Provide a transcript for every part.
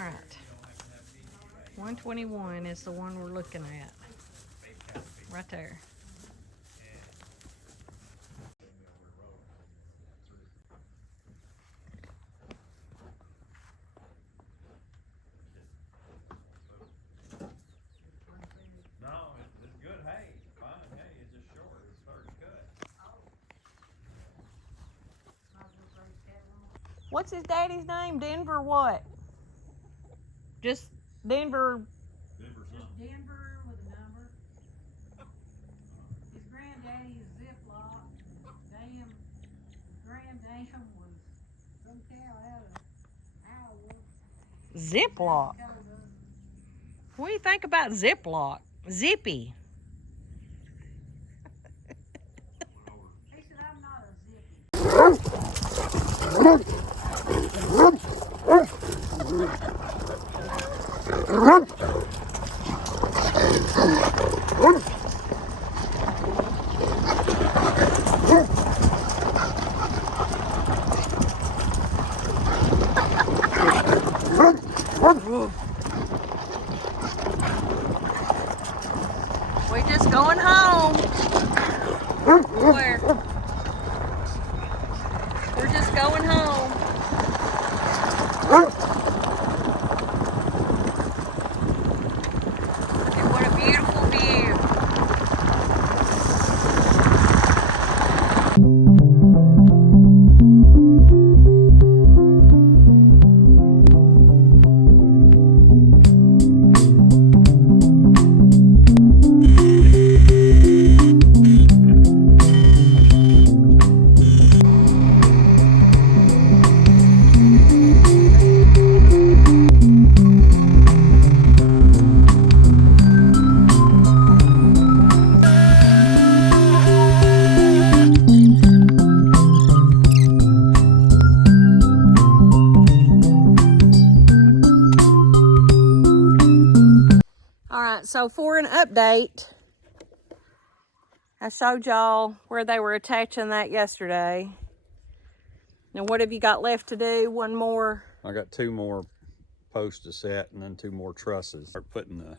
right. 121 is the one we're looking at. Right there. What's his daddy's name? Denver what? Just Denver. Just Denver with a number. His granddaddy is Ziploc. Granddam was some cow out of Iowa. Ziploc. What do you think about Ziploc? Zippy. He said, I'm not a zippy. We're just going home. Where? We're just going home. And what a beautiful view. So for an update, I showed y'all where they were attaching that yesterday. Now what have you got left to do? One more? I got 2 more posts to set and then 2 more trusses. Start putting the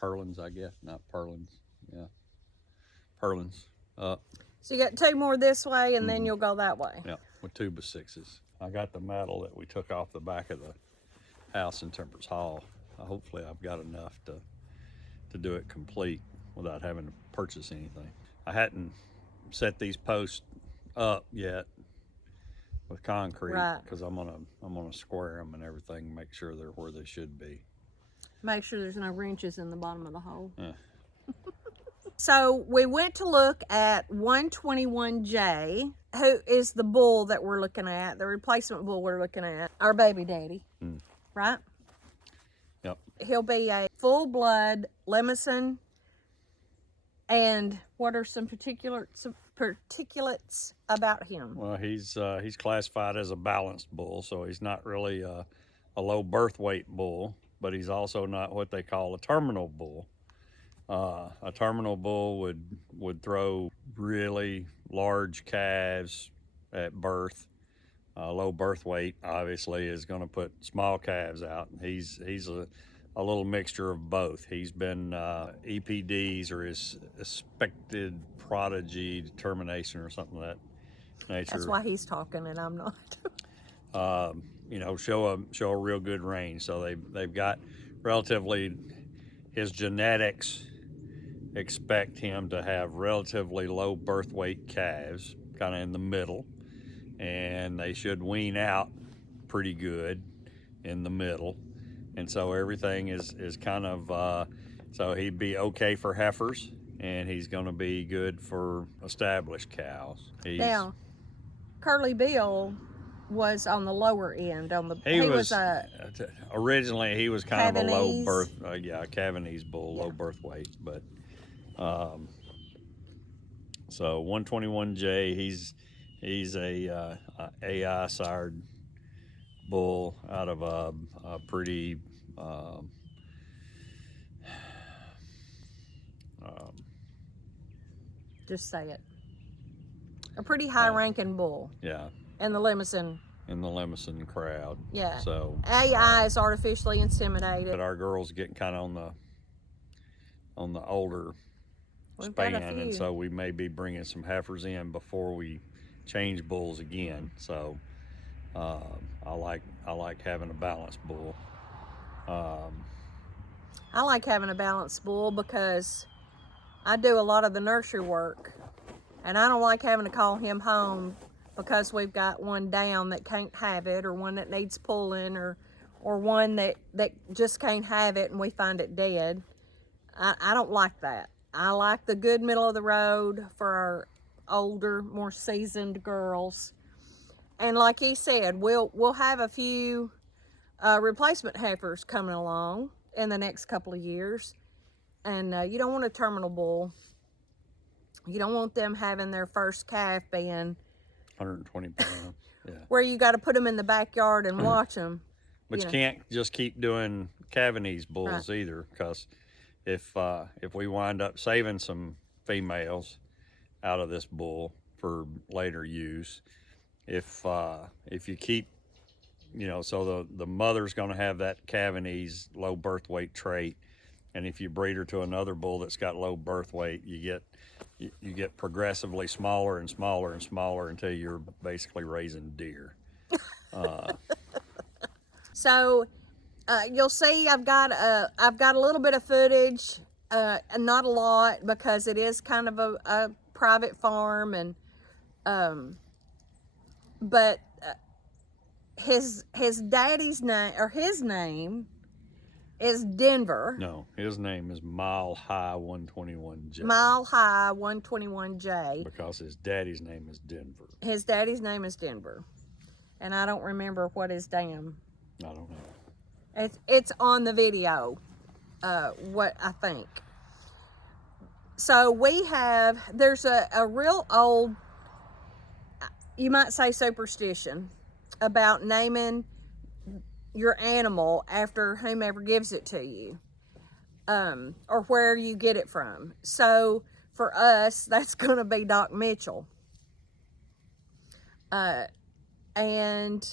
purlins, I guess, not purlins, yeah, purlins up. So you got 2 more this way and then you'll go that way? Yeah, with 2x6s. I got the metal that we took off the back of the house in Temperance Hall. Hopefully I've got enough to do it complete without having to purchase anything. I hadn't set these posts up yet with concrete because I'm gonna square them and everything, make sure they're where they should be. Make sure there's no wrenches in the bottom of the hole. Yeah. So we went to look at 121J, who is the bull that we're looking at, the replacement bull we're looking at, our baby daddy, right? Yep. He'll be a full-blood Limousin. And what are some particulates about him? Well, he's classified as a balanced bull, so he's not really a low birth weight bull, but he's also not what they call a terminal bull. A terminal bull would throw really large calves at birth. Low birth weight obviously is going to put small calves out. He's a little mixture of both. He's been EPDs, or his expected prodigy determination, or something of that nature. That's why he's talking and I'm not. You know, show a real good range. So they've got relatively, his genetics expect him to have relatively low birth weight calves, kind of in the middle, and they should wean out pretty good in the middle. And so everything is kind of, so he'd be okay for heifers, and he's going to be good for established cows. Now, Curly Bill was on the lower end. He was originally he was kind of a low birth, Cavanese bull, low birth weight, but so 121J, he's a AI sired bull out of a pretty just say it, a pretty high ranking bull. Yeah. In the Limousin in the Lemison crowd. Yeah. So AI is artificially inseminated. but our girls getting kind of on the older We've got a span, and few. so we may be bringing some heifers in before we change bulls again. So I like having a balanced bull. I like having a balanced bull because I do a lot of the nursery work, and I don't like having to call him home because we've got one down that can't have it, or one that needs pulling, or one that just can't have it and we find it dead. I don't like that. I like the good middle of the road for our older, more seasoned girls. And like he said, we'll have a few replacement heifers coming along in the next couple of years. And you don't want a terminal bull. You don't want them having their first calf being 120 pounds. Yeah. where you got to put them in the backyard and watch them. But you can't just keep doing Cavanese bulls Right. either, because if we wind up saving some females out of this bull for later use, if you keep, so the mother's going to have that Cavanese low birth weight trait, and if you breed her to another bull that's got low birth weight, you get progressively smaller and smaller and smaller until you're basically raising deer. So you'll see I've got a little bit of footage, not a lot because it is kind of a private farm, and but his daddy's name, or his name, is Denver. No, his name is Mile High 121J. Mile High 121J. Because his daddy's name is Denver. His daddy's name is Denver, and I don't remember what his damn. I don't know. It's on the video, what I think. So there's a real old, you might say, superstition about naming your animal after whomever gives it to you, or where you get it from. So for us, that's going to be Doc Mitchell. And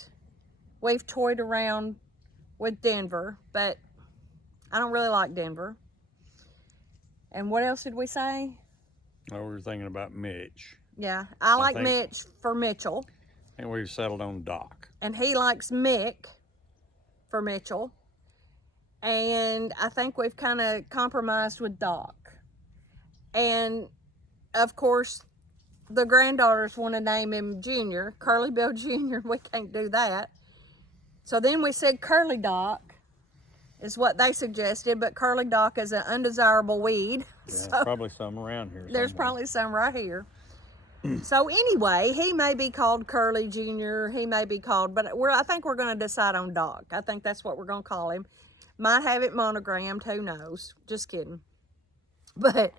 we've toyed around with Denver, but I don't really like Denver. And what else did we say? Oh, we were thinking about Mitch. Yeah, I like think- Mitch for Mitchell, And we've settled on Doc. and he likes Mick for Mitchell. And I think we've kind of compromised with Doc. And of course, the granddaughters want to name him Junior, Curly Bill Junior. We can't do that. So then we said Curly Doc is what they suggested, but Curly Doc is an undesirable weed. Yeah, So probably some around here. there's somewhere. probably some right here. So anyway, he may be called Curly Junior. He may be called, but I think we're going to decide on Doc. I think that's what we're going to call him. Might have it monogrammed. Who knows? Just kidding. But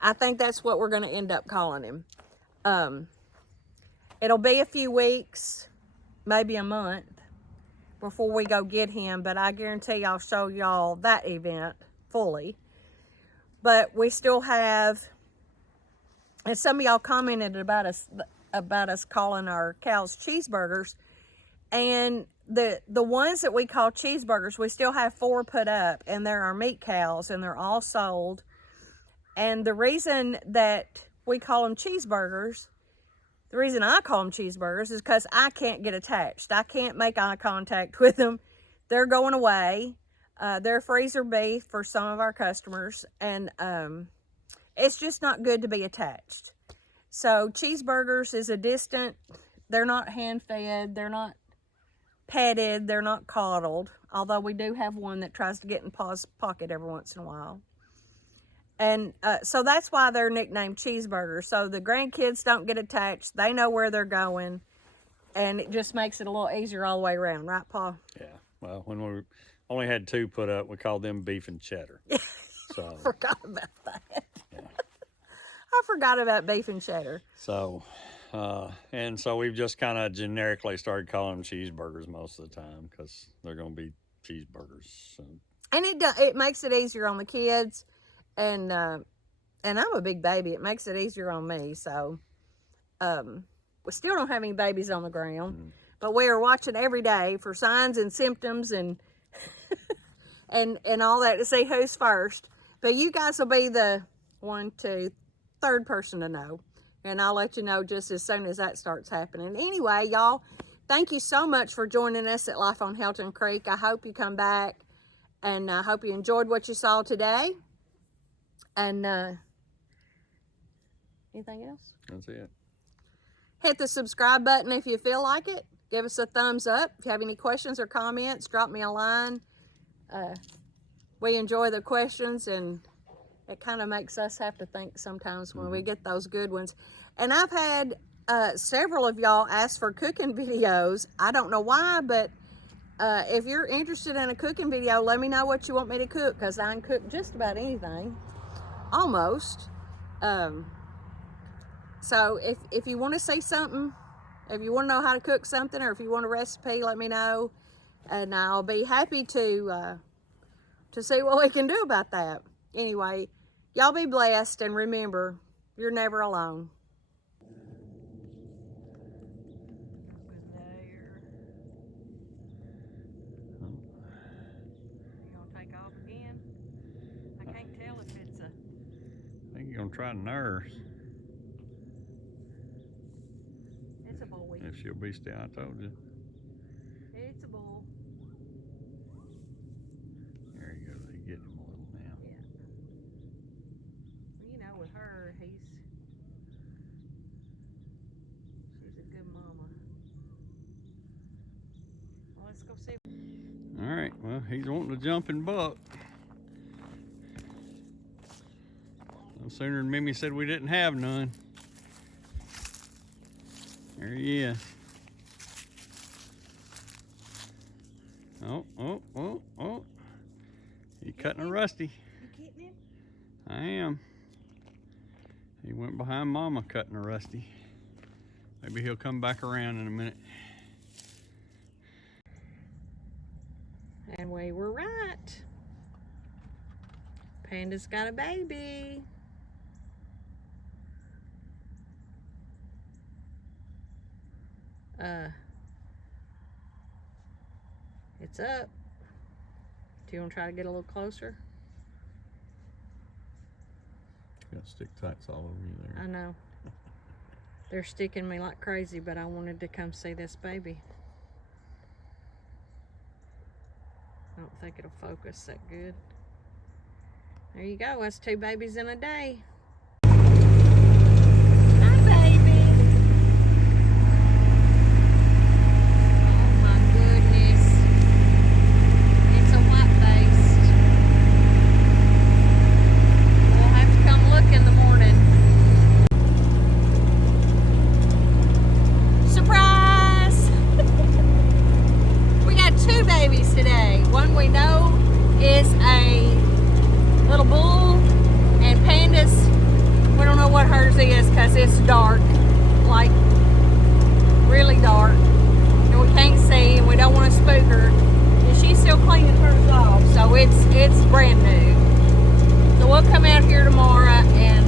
I think that's what we're going to end up calling him. It'll be a few weeks, maybe a month, before we go get him. But I guarantee I'll show y'all that event fully. But we still have, and some of y'all commented about us calling our cows cheeseburgers, and the ones that we call cheeseburgers, we still have 4 put up, and they're our meat cows, and they're all sold. And the reason that we call them cheeseburgers, the reason I call them cheeseburgers, is because I can't get attached. I can't make eye contact with them. They're going away. They're freezer beef for some of our customers, and it's just not good to be attached. So cheeseburgers is a distant. They're not hand-fed. They're not petted. They're not coddled, although we do have one that tries to get in Pa's pocket every once in a while. And so that's why they're nicknamed cheeseburgers. So the grandkids don't get attached. They know where they're going, and it just makes it a little easier all the way around, right, Pa? Yeah. Well, when we only had 2 put up, we called them beef and cheddar. So Forgot about that. Yeah. I forgot about beef and cheddar. So, and so we've just kind of generically started calling them cheeseburgers most of the time, because they're going to be cheeseburgers. So. And it makes it easier on the kids, and I'm a big baby. It makes it easier on me. So we still don't have any babies on the ground, but we are watching every day for signs and symptoms and and all that to see who's first. But you guys will be the third person to know. And I'll let you know just as soon as that starts happening. Anyway, y'all, thank you so much for joining us at Life on Helton Creek. I hope you come back, and I hope you enjoyed what you saw today. And anything else? That's it. Hit the subscribe button if you feel like it. Give us a thumbs up. If you have any questions or comments, drop me a line. We enjoy the questions, and it kind of makes us have to think sometimes when we get those good ones. And I've had several of y'all ask for cooking videos. I don't know why, but if you're interested in a cooking video, let me know what you want me to cook, because I can cook just about anything, almost. So if you want to see something, if you want to know how to cook something, or if you want a recipe, let me know, and I'll be happy to see what we can do about that. Anyway, y'all be blessed, and remember, you're never alone. There. You gonna take off again? I can't tell if it's a... I think you're gonna try to nurse. It's a boy. If she'll be still, I told you. It's a bull. There you go. They get him a little now. Yeah. Well, you know, with her, she's a good mama. Well, let's go see. All right. Well, he's wanting to jump and buck. No sooner than Mimi said we didn't have none. There he is. Oh. He cutting a rusty. You getting him? I am. He went behind Mama cutting a rusty. Maybe he'll come back around in a minute. And we were right. Panda's got a baby. It's up. Do you want to try to get a little closer? Got stick tights all over you there. I know. They're sticking me like crazy, but I wanted to come see this baby. I don't think it'll focus that good. There you go. That's 2 babies in a day. Hi, baby. Oh, my goodness. It's a white-faced. We'll have to come look in the morning. Surprise! We got 2 babies today. One we know is a little bull, and Panda's, we don't know what hers is because it's dark, like really dark, and we can't see, and we don't want to spook her, and she's still cleaning hers off, so it's brand new. So we'll come out here tomorrow and